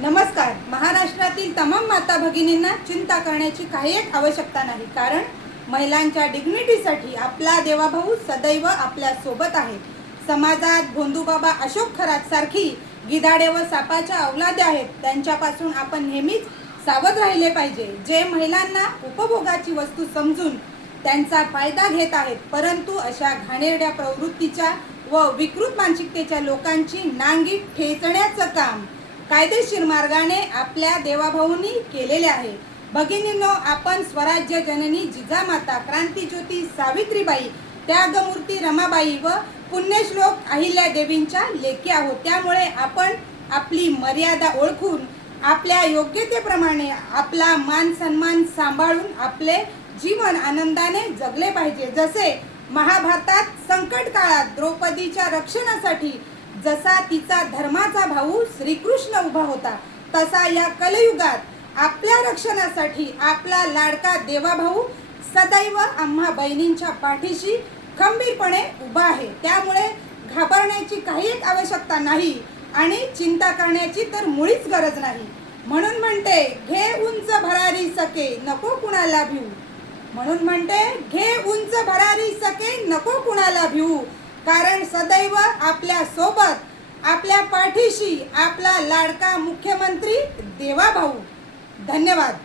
नमस्कार। महाराष्ट्रातील तमाम माता भगिनींना चिंता करण्याची काही एक आवश्यकता नाही, कारण महिलांच्या डिग्निटीसाठी आपला देवाभाऊ सदैव आपल्या सोबत आहे। समाजात भोंदूबाबा अशोक खरात सारखी गिधाडे व सापाच्या अवलादे आहेत, त्यांच्यापासून आपण नेहमीच सावध राहिले पाहिजे। जे महिलांना उपभोगाची वस्तू समजून त्यांचा फायदा घेत आहेत, परंतु अशा घाणेरड्या प्रवृत्तीच्या व विकृत मानसिकतेच्या लोकांची नांगी ठेचण्याचं काम कायदेशीर मार्गाने आपल्या देवाभाऊंनी केलेले आहे। भगिनींनो, आपण स्वराज्य जननी जिजामाता, क्रांतीज्योती सावित्रीबाई, त्यागमूर्ती रमाबाई व पुण्यश्लोक अहिल्यादेवींच्या लेकी आहोत। त्यामुळे आपण आपली मर्यादा ओळखून आपल्या योग्यतेप्रमाणे आपला मान सन्मान सांभाळून आपले जीवन आनंदाने जगले पाहिजे। जसे महाभारतात संकट काळात द्रौपदीच्या रक्षणासाठी जसा तिचा धर्माचा भाऊ श्रीकृष्ण उभा होता, तसा या कलयुगात आपल्या रक्षणासाठी आपला लाडका देवाभाऊ सदैव आम्हा बहिणींच्या पाठीशी खंबीरपणे उभा आहे। त्यामुळे घाबरण्याची काही एक आवश्यकता नाही आणि चिंता करण्याची तर मुळीच गरज नाही। म्हणून म्हणते, घे उंच भरारी सके नको कुणाला भिऊ। म्हणून म्हणते, घे उंच भरारी सके नको कुणाला भिऊ, कारण सदैव आपल्या सोबत आपल्या पाठीशी आपला लाडका मुख्यमंत्री देवाभाऊ। धन्यवाद।